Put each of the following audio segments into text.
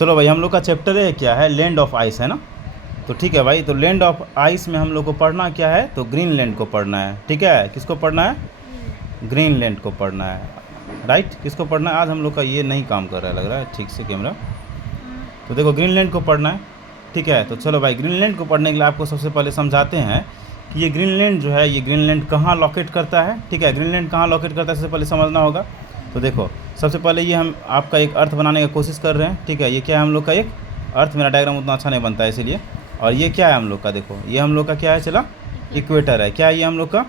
चलो भाई, हम लोग का चैप्टर है क्या है, लैंड ऑफ आइस है ना। तो ठीक है भाई, तो लैंड ऑफ आइस में हम लोग को पढ़ना क्या है, तो ग्रीनलैंड को पढ़ना है। ठीक है, किसको पढ़ना है, ग्रीनलैंड को पढ़ना है, राइट। किसको पढ़ना है, आज हम लोग का ये नहीं काम कर रहा है लग रहा है ठीक से कैमरा। तो देखो ग्रीनलैंड को पढ़ना है, ठीक है। तो चलो भाई, ग्रीनलैंड को पढ़ने के लिए आपको सबसे पहले समझाते हैं कि ये ग्रीनलैंड जो है, ये ग्रीनलैंड कहाँ लोकेट करता है। ठीक है, ग्रीनलैंड कहाँ लोकेट करता है सबसे पहले समझना होगा। तो देखो सबसे पहले ये हम आपका एक अर्थ बनाने की कोशिश कर रहे हैं। ठीक है, ये क्या है हम लोग का एक अर्थ, मेरा डायग्राम उतना अच्छा नहीं बनता है इसीलिए। और ये क्या है हम लोग का, देखो ये हम लोग का क्या है, चला इक्वेटर है। क्या है ये हम लोग का,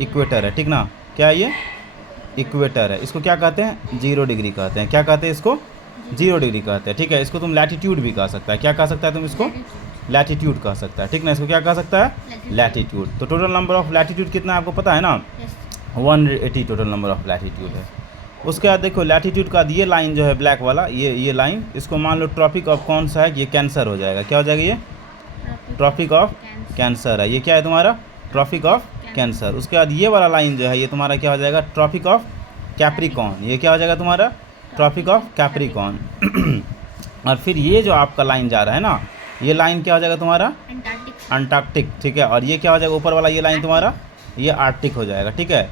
इक्वेटर है, ठीक ना। क्या है ये, इक्वेटर है। इसको क्या कहते हैं, 0 डिग्री कहते हैं। क्या कहते हैं इसको, 0 डिग्री कहते हैं। ठीक है, इसको तुम लैटिट्यूड भी कह सकता है। क्या कह सकता है तुम इसको, लैटिट्यूड कह सकता है, ठीक ना। इसको क्या कह सकता है, लैटिट्यूड। तो टोटल नंबर ऑफ लैटिट्यूड कितना है आपको पता है ना, 180 टोटल नंबर ऑफ लैटिट्यूड है। उसके बाद देखो लैटिट्यूड का ये लाइन जो है ब्लैक वाला, ये लाइन, इसको मान लो ट्रॉपिक ऑफ कौन सा है, ये कैंसर हो जाएगा। क्या हो जाएगा ये, ट्रॉपिक ऑफ कैंसर है। ये क्या है तुम्हारा, ट्रॉपिक ऑफ कैंसर। उसके बाद ये वाला लाइन जो है, ये तुम्हारा क्या हो जाएगा, ट्रॉपिक ऑफ कैप्रिकॉन। ये क्या हो जाएगा तुम्हारा, ट्रॉपिक ऑफ कैप्रिकॉन। और फिर ये जो आपका लाइन जा रहा है ना, ये लाइन क्या हो जाएगा तुम्हारा, अंटार्कटिक। ठीक है, और ये क्या हो जाएगा ऊपर वाला ये लाइन तुम्हारा, ये आर्कटिक हो जाएगा। ठीक है,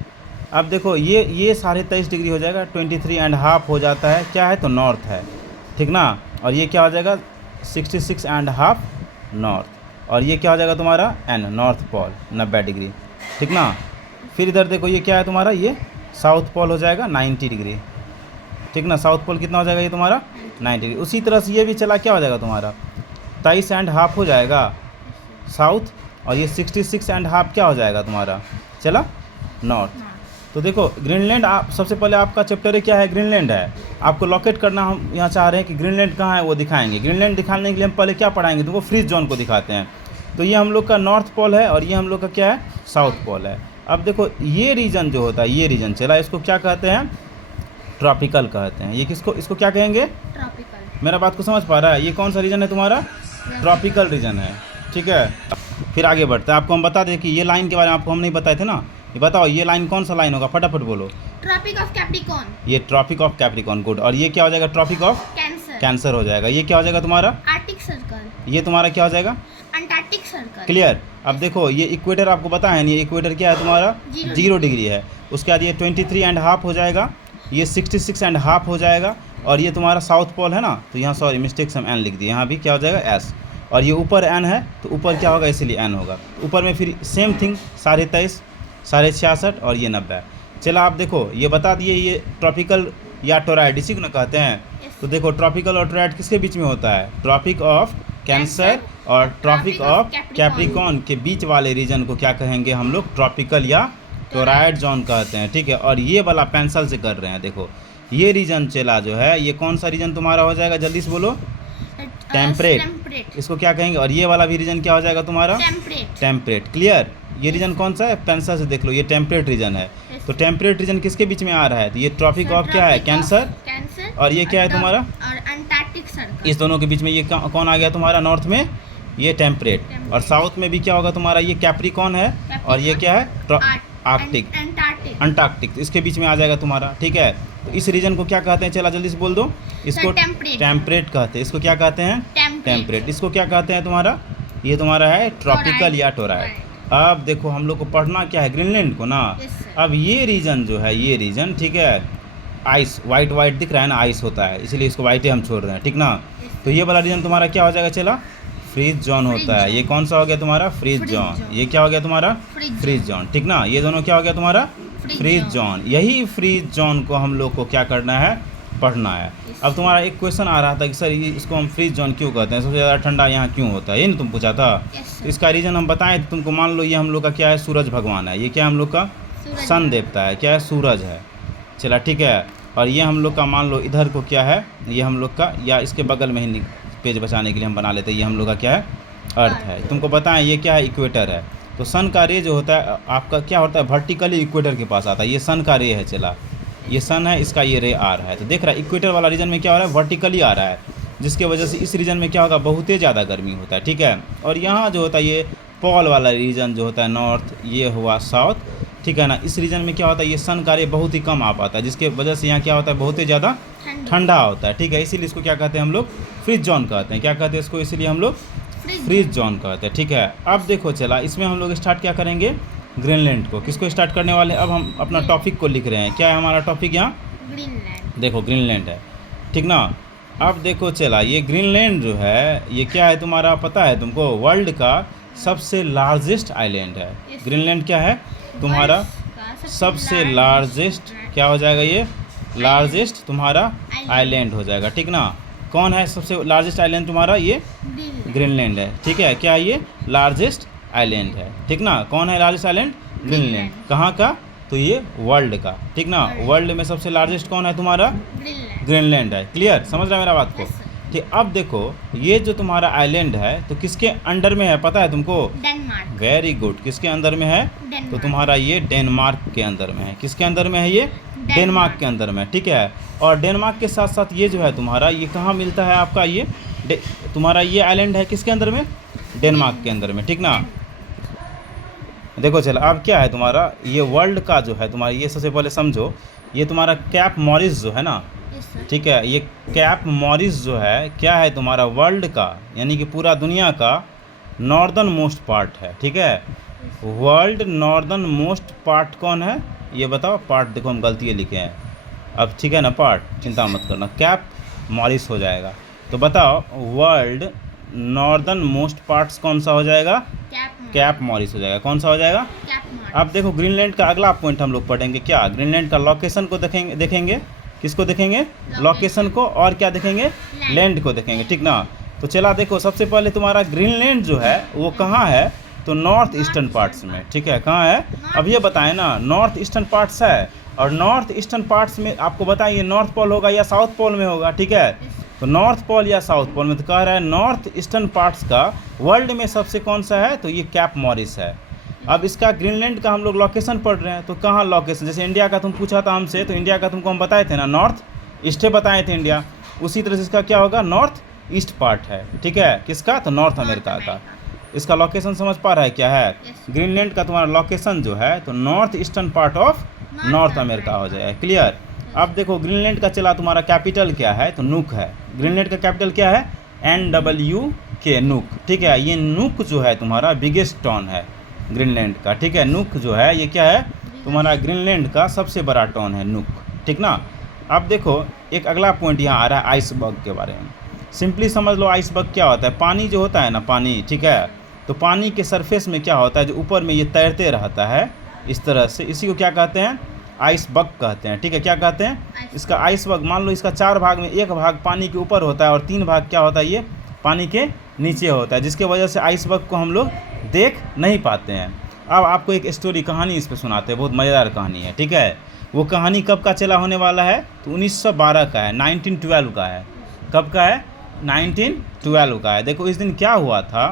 अब देखो ये 23.5 डिग्री हो जाएगा, 23.5 हो जाता है, क्या है तो नॉर्थ है, ठीक ना। और ये क्या हो जाएगा, 66.5 नॉर्थ। और ये क्या हो जाएगा तुम्हारा एन, नॉर्थ पोल 90 डिग्री, ठीक ना। फिर इधर देखो ये क्या है तुम्हारा, ये साउथ पोल हो जाएगा 90 डिग्री, ठीक ना। साउथ पोल कितना हो जाएगा ये तुम्हारा, 90 डिग्री। उसी तरह से ये भी चला, क्या हो जाएगा तुम्हारा 23.5 हो जाएगा साउथ, और ये 66.5 क्या हो जाएगा तुम्हारा, चला नॉर्थ। तो देखो ग्रीनलैंड, आप सबसे पहले आपका चैप्टर है क्या है, ग्रीनलैंड है। आपको लोकेट करना, हम यहाँ चाह रहे हैं कि ग्रीनलैंड कहाँ है वो दिखाएंगे। ग्रीनलैंड दिखाने के लिए हम पहले क्या पढ़ाएंगे तुमको, फ्रीज जोन को दिखाते हैं। तो ये हम लोग का नॉर्थ पोल है, और ये हम लोग का क्या है, साउथ पोल है। अब देखो ये रीजन जो होता है, ये रीजन चला, इसको क्या कहते हैं, ट्रॉपिकल कहते हैं। ये किसको, इसको क्या कहेंगे, ट्रॉपिकल। मेरा बात को समझ पा रहा है, ये कौन सा रीजन है तुम्हारा, ट्रॉपिकल रीजन है। ठीक है, फिर आगे बढ़ते हैं। आपको हम बता दें कि ये लाइन के बारे में आपको हम नहीं बताए थे ना, ये बताओ ये लाइन कौन सा लाइन होगा, फटाफट बोलो, ट्रॉपिक ऑफ कैप्रिकॉन। ये ट्रॉपिक ऑफ कैप्रिकॉन, गुड। और ये क्या हो जाएगा, ट्रॉपिक ऑफ कैंसर हो जाएगा। ये क्या हो जाएगा तुम्हारा, आर्कटिक सर्कल। ये तुम्हारा क्या हो जाएगा, अंटार्कटिक सर्कल। क्लियर। अब देखो ये इक्वेटर आपको पता है नहीं, ये इक्वेटर क्या है तुम्हारा, 0 डिग्री है। उसके बाद ये 23.5 हो जाएगा, ये 66.5 हो जाएगा। और ये तुम्हारा साउथ पोल है ना, तो यहाँ सॉरी मिस्टेक से हम एन लिख दिए, यहाँ भी क्या हो जाएगा एस। और ये ऊपर एन है, तो ऊपर क्या होगा, इसीलिए एन होगा। ऊपर में फिर सेम थिंग 23.5, 66.5 और ये 90। चलो आप देखो ये बता दिए, ये ट्रॉपिकल या टोराइड इसी को ना कहते हैं। तो देखो ट्रॉपिकल और टोराइड किसके बीच में होता है, ट्रॉपिक ऑफ कैंसर और ट्रॉपिक ऑफ कैप्रिकॉन के बीच वाले रीजन को क्या कहेंगे हम लोग, ट्रॉपिकल या टोराइड जोन कहते हैं। ठीक है, और ये वाला पेंसिल से कर रहे हैं, देखो ये रीजन चला जो है, ये कौन सा रीजन तुम्हारा हो जाएगा, जल्दी से बोलो, टेम्परेट, इसको क्या कहेंगे। और ये वाला भी रीजन क्या हो जाएगा तुम्हारा, टेम्परेट। क्लियर, ये रीजन कौन सा है, पेंसिल से देख लो, ये टेम्परेट रीजन है। तो टेम्परेट रीजन किसके बीच में आ रहा है, तो ये ट्रॉपिक ऑफ क्या है, कैंसर, और ये क्या है तुम्हारा, और अंटार्कटिक सर्कल। इस दोनों के बीच में ये कौन आ गया तुम्हारा, नॉर्थ में ये टेम्परेट, और साउथ में भी क्या होगा तुम्हारा, ये कैप्रिकॉन है, और ये क्या है आर्कटिक, अंटार्कटिक, इसके बीच में आ जाएगा तुम्हारा। ठीक है, तो इस रीजन को क्या कहते हैं, चला जल्दी से बोल दो, इसको टेम्परेट कहते हैं। इसको क्या कहते हैं, टेम्परेट। इसको क्या कहते हैं तुम्हारा, ये तुम्हारा है ट्रॉपिकल या टोराइड। अब देखो हम लोग को पढ़ना क्या है, ग्रीनलैंड को ना। अब ये रीजन जो है, ये रीजन, ठीक है, आइस वाइट वाइट दिख रहा है ना, आइस होता है, इसलिए इसको वाइट ही हम छोड़ रहे हैं, ठीक ना। तो ये वाला रीजन तुम्हारा क्या हो जाएगा, चला फ्रीज जोन होता है। ये कौन सा हो गया तुम्हारा, फ्रीज जोन। ये क्या हो गया तुम्हारा, फ्रीज जोन, ठीक ना। ये दोनों क्या हो गया तुम्हारा, फ्रीज जोन। यही फ्रीज जोन को हम लोग को क्या करना है, पढ़ना है। अब तुम्हारा एक क्वेश्चन आ रहा था कि सर इसको हम फ्रीज जोन क्यों कहते हैं, सबसे ज़्यादा ठंडा यहाँ क्यों होता है, ये नहीं तुम पूछा था। तो इसका रीज़न हम बताएं तो तुमको, मान लो ये हम लोग का क्या है, सूरज भगवान है। ये क्या हम लोग का सन देवता है, क्या है, सूरज है, चला ठीक है। और ये हम लोग का मान लो इधर को क्या है, ये हम लोग का, या इसके बगल में ही पेज बचाने के लिए हम बना लेते हैं, ये हम लोग का क्या है, अर्थ है। तुमको बताएं ये क्या है, इक्वेटर है। तो सन का रे जो होता है आपका क्या होता है, वर्टिकली इक्वेटर के पास आता है। ये सन का रे है, चला ये सन है, इसका ये रे आ रहा है। तो देख रहा है इक्वेटर वाला रीजन में क्या हो रहा है, वर्टिकली आ रहा है, जिसके वजह से इस रीजन में क्या होगा, बहुत ही ज़्यादा गर्मी होता है। ठीक है, और यहाँ जो होता है ये पोल वाला रीजन जो होता है नॉर्थ, ये हुआ साउथ, ठीक है ना। इस रीजन में क्या होता है, ये सन का रे बहुत ही कम आ पाता है, जिसके वजह से यहाँ क्या होता है, बहुत ही ज़्यादा ठंडा होता है, ठीक है। इसीलिए इसको क्या कहते हैं हम लोग, फ्रीज जोन कहते हैं। क्या कहते हैं इसको, इसीलिए हम लोग फ्रीज जोन कहते हैं, ठीक है। अब देखो चला, इसमें हम लोग स्टार्ट क्या करेंगे, ग्रीनलैंड को। किसको स्टार्ट करने वाले, अब हम अपना टॉपिक को लिख रहे हैं। क्या है हमारा टॉपिक यहाँ, ग्रीनलैंड। देखो ग्रीनलैंड है, ठीक ना। अब देखो चला, ये ग्रीनलैंड जो है ये क्या है तुम्हारा, पता है तुमको, वर्ल्ड का सबसे लार्जेस्ट आइलैंड है। ग्रीनलैंड क्या है तुम्हारा, सबसे लार्जेस्ट क्या हो जाएगा, ये लार्जेस्ट तुम्हारा आइलैंड हो जाएगा, ठीक ना। कौन है सबसे लार्जेस्ट आइलैंड तुम्हारा, ये ग्रीनलैंड है, ठीक है। क्या ये लार्जेस्ट आइलैंड है, ठीक ना। कौन है लार्जेस्ट आइलैंड, ग्रीनलैंड। कहाँ का, तो ये वर्ल्ड का, ठीक ना। वर्ल्ड में सबसे लार्जेस्ट कौन है तुम्हारा, ग्रीनलैंड है। क्लियर, समझ रहा है मेरा बात को, ठीक। अब देखो ये जो तुम्हारा आइलैंड है तो किसके अंडर में है, पता है तुमको, डेनमार्क। वेरी गुड, किसके अंदर में है, तो तुम्हारा ये डेनमार्क के अंदर में है। किसके अंदर में है, ये डेनमार्क के अंदर में, ठीक है। और डेनमार्क के साथ साथ ये जो है तुम्हारा, ये कहाँ मिलता है आपका, ये तुम्हारा ये आइलैंड है किसके अंदर में, डेनमार्क के अंदर में, ठीक ना। देखो चलो अब क्या है तुम्हारा, ये वर्ल्ड का जो है तुम्हारा, ये सबसे पहले समझो, ये तुम्हारा कैप मॉरिस जो है ना, ठीक है। ये कैप मॉरिस जो है क्या है तुम्हारा, वर्ल्ड का यानी कि पूरा दुनिया का नॉर्दर्न मोस्ट पार्ट है, ठीक है। वर्ल्ड नॉर्दर्न मोस्ट पार्ट कौन है, ये बताओ। पार्ट देखो हम गलती लिखे हैं, अब ठीक है ना, पार्ट चिंता मत करना, कैप मॉरिस हो जाएगा। तो बताओ वर्ल्ड नॉर्दर्न मोस्ट पार्ट्स कौन सा हो जाएगा, कैप मॉरिस हो जाएगा। कौन सा हो जाएगा, अब देखो ग्रीनलैंड का अगला पॉइंट हम लोग पढ़ेंगे, क्या ग्रीनलैंड का लोकेशन को देखेंगे किसको देखेंगे, लोकेशन को, और क्या देखेंगे, लैंड को देखेंगे, ठीक ना। तो चला देखो सबसे पहले तुम्हारा ग्रीनलैंड जो है वो कहाँ है, तो नॉर्थ ईस्टर्न पार्ट्स में, ठीक है। कहाँ है, अब ये बताएं ना, नॉर्थ ईस्टर्न पार्ट्स है। और नॉर्थ ईस्टर्न पार्ट्स में आपको बताइए नॉर्थ पोल होगा या साउथ पोल में होगा, ठीक है। तो नॉर्थ पोल या साउथ पोल में, तो कह रहा है नॉर्थ ईस्टर्न पार्ट्स का वर्ल्ड में सबसे कौन सा है, तो ये कैप मॉरिस है। अब इसका ग्रीनलैंड का हम लोग लोकेशन पढ़ रहे हैं, तो कहाँ लोकेशन, जैसे इंडिया का तुम पूछा था हमसे, तो इंडिया का तुमको हम बताए थे ना, नॉर्थ ईस्ट बताए थे इंडिया। उसी तरह से इसका क्या होगा, नॉर्थ ईस्ट पार्ट है, ठीक है। किसका, तो नॉर्थ अमेरिका का। इसका लोकेशन समझ पा रहा है क्या है, ग्रीनलैंड का तुम्हारा लोकेशन जो है तो north eastern part of north America हो जाएगा। क्लियर। अब देखो ग्रीनलैंड का चला तुम्हारा कैपिटल क्या है, तो नूक है। ग्रीनलैंड का कैपिटल क्या है, NWK, नूक, ठीक है। ये नूक जो है तुम्हारा बिगेस्ट टाउन है ग्रीनलैंड का, ठीक है। नूक जो है ये क्या है तुम्हारा, ग्रीनलैंड का सबसे बड़ा टाउन है नूक, ठीक ना। अब देखो एक अगला पॉइंट यहाँ आ रहा है आइसबर्ग के बारे में। सिंपली समझ लो आइसबर्ग क्या होता है, पानी जो होता है ना, पानी, ठीक है। तो पानी के सरफेस में क्या होता है, जो ऊपर में ये तैरते रहता है इस तरह से, इसी को क्या कहते हैं, आइसबर्ग कहते हैं, ठीक है। क्या कहते हैं, इसका आइसबर्ग, मान लो इसका 4 भाग में 1 भाग पानी के ऊपर होता है और 3 भाग क्या होता है, ये पानी के नीचे होता है, जिसके वजह से आइसबर्ग को हम लोग देख नहीं पाते हैं। अब आपको एक स्टोरी कहानी इस पर सुनाते हैं, बहुत मज़ेदार कहानी है, ठीक है। वो कहानी कब का चला होने वाला है, तो 1912 का है, 1912 का है। कब का है, 1912 का है। देखो इस दिन क्या हुआ था,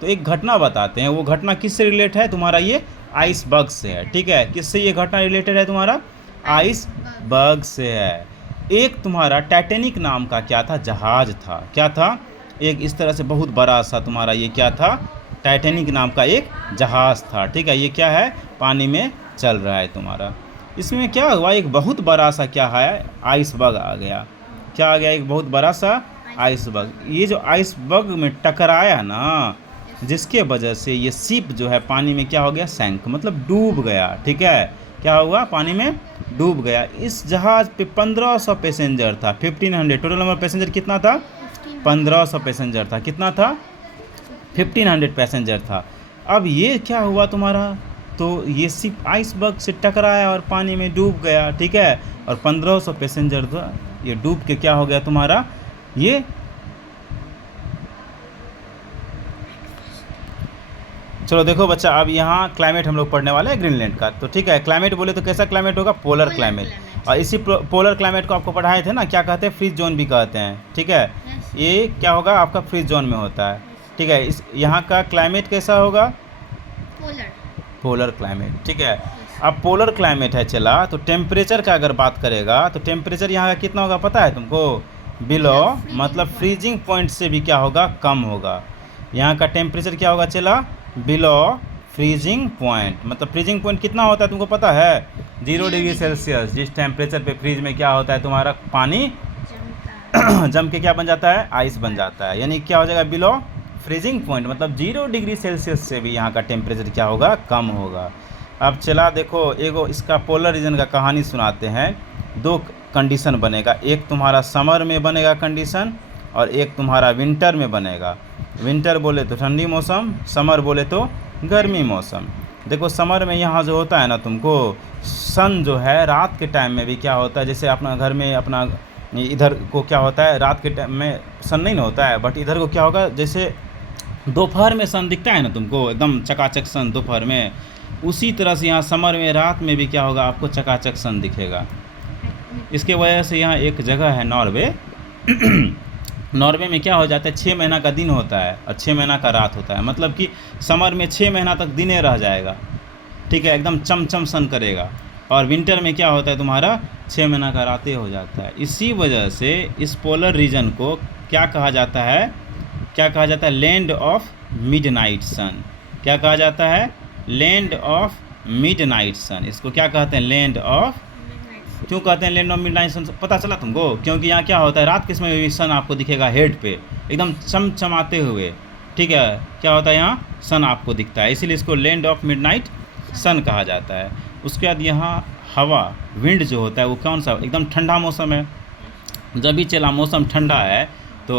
तो एक घटना बताते हैं। वो घटना किससे रिलेट है, तुम्हारा ये आइसबर्ग से है, ठीक है। किससे ये घटना रिलेटेड है, तुम्हारा आइसबर्ग से है। एक तुम्हारा टाइटैनिक नाम का क्या था, जहाज था। क्या था, एक इस तरह से बहुत बड़ा सा तुम्हारा ये क्या था, टाइटैनिक नाम का एक जहाज था, ठीक है। ये क्या है, पानी में चल रहा है तुम्हारा। इसमें क्या हुआ, एक बहुत बड़ा सा क्या है, आइसबर्ग आ गया। क्या आ गया, एक बहुत बड़ा सा आइसबर्ग। ये जो आइसबर्ग में टकराया ना, जिसके वजह से ये शिप जो है पानी में क्या हो गया, सैंक, मतलब डूब गया, ठीक है। क्या हुआ, पानी में डूब गया। इस जहाज़ पे 1500 पैसेंजर था, 1500, टोटल नंबर पैसेंजर कितना था, 1500 पैसेंजर था। कितना था, 1500 पैसेंजर था। अब ये क्या हुआ तुम्हारा, तो ये शिप आइसबर्ग से टकराया और पानी में डूब गया, ठीक है। और 1500 पैसेंजर था, ये डूब के क्या हो गया तुम्हारा, ये चलो देखो बच्चा, अब यहाँ क्लाइमेट हम लोग पढ़ने वाले हैं ग्रीनलैंड का, तो ठीक है। क्लाइमेट बोले तो कैसा क्लाइमेट होगा, पोलर क्लाइमेट। और इसी पोलर क्लाइमेट को आपको पढ़ाए थे ना, क्या कहते हैं, फ्रीज जोन भी कहते हैं, ठीक है। ये क्या होगा, आपका फ्रीज जोन में होता है, ठीक है। इस यहाँ का क्लाइमेट कैसा होगा, पोलर क्लाइमेट, ठीक है। अब पोलर क्लाइमेट है चला, तो टेम्परेचर का अगर बात करेगा तो टेम्परेचर यहाँ का कितना होगा पता है तुमको, बिलो, मतलब फ्रीजिंग पॉइंट से भी क्या होगा, कम होगा। यहाँ का टेम्परेचर क्या होगा चला, बिलो फ्रीजिंग पॉइंट। मतलब फ्रीजिंग पॉइंट कितना होता है तुमको पता है? 0 डिग्री सेल्सियस। जिस टेम्परेचर पे फ्रीज में क्या होता है तुम्हारा पानी जमता है। जम के क्या बन जाता है? आइस बन जाता है। यानी क्या हो जाएगा? Below freezing point. मतलब 0 डिग्री सेल्सियस से भी यहाँ का टेम्परेचर क्या होगा? कम होगा। अब चला देखो, एगो इसका पोलर रीजन का कहानी सुनाते हैं। 2 कंडीशन बनेगा, एक तुम्हारा समर में बनेगा कंडीशन और एक तुम्हारा विंटर में बनेगा। विंटर बोले तो ठंडी मौसम, समर बोले तो गर्मी मौसम। देखो समर में यहाँ जो होता है ना तुमको, सन जो है रात के टाइम में भी क्या होता है, जैसे अपना घर में अपना इधर को क्या होता है रात के टाइम में सन नहीं ना होता है, बट इधर को क्या होगा, जैसे दोपहर में सन दिखता है ना तुमको, एकदम चकाचक सन दोपहर में, उसी तरह से यहाँ समर में रात में भी क्या होगा, आपको चकाचक सन दिखेगा। इसके वजह से यहाँ एक जगह है नॉर्वे नॉर्वे में क्या हो जाता है, 6 महीना का दिन होता है और 6 महीना का रात होता है। मतलब कि समर में 6 महीना तक दिने रह जाएगा, ठीक है, एकदम चमचम सन करेगा। और विंटर में क्या होता है तुम्हारा, 6 महीना का रातें हो जाता है। इसी वजह से इस पोलर रीजन को क्या कहा जाता है, क्या कहा जाता है? लैंड ऑफ मिडनाइट सन। क्या कहा जाता है? लैंड ऑफ मिडनाइट सन। इसको क्या कहते हैं? Land of. क्यों कहते हैं लैंड ऑफ मिडनाइट सन? पता चला तुमको? क्योंकि यहाँ क्या होता है, रात के समय भी सन आपको दिखेगा हेड पे एकदम चमचमाते हुए, ठीक है। क्या होता है, यहाँ सन आपको दिखता है, इसीलिए इसको लैंड ऑफ मिडनाइट सन कहा जाता है। उसके बाद यहाँ हवा, विंड जो होता है वो कौन सा, एकदम ठंडा मौसम है। जब भी चला मौसम ठंडा है तो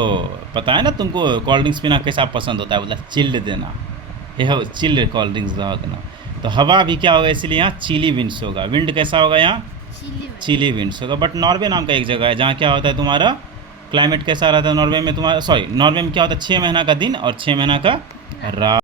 पता है ना तुमको कोल्ड ड्रिंक्स पीना कैसा पसंद होता है, मतलब चिल्ड देना, ये हो चिल्ड कोल्ड ड्रिंक्स देना। तो हवा भी क्या होगा, इसलिए यहाँ चिली विंड्स होगा। विंड कैसा होगा यहाँ? चिली विंड्स होगा। बट नॉर्वे नाम का एक जगह है जहाँ क्या होता है तुम्हारा क्लाइमेट कैसा रहता है नॉर्वे में तुम्हारा, सॉरी नॉर्वे में क्या होता है, 6 महीना का दिन और 6 महीना का रात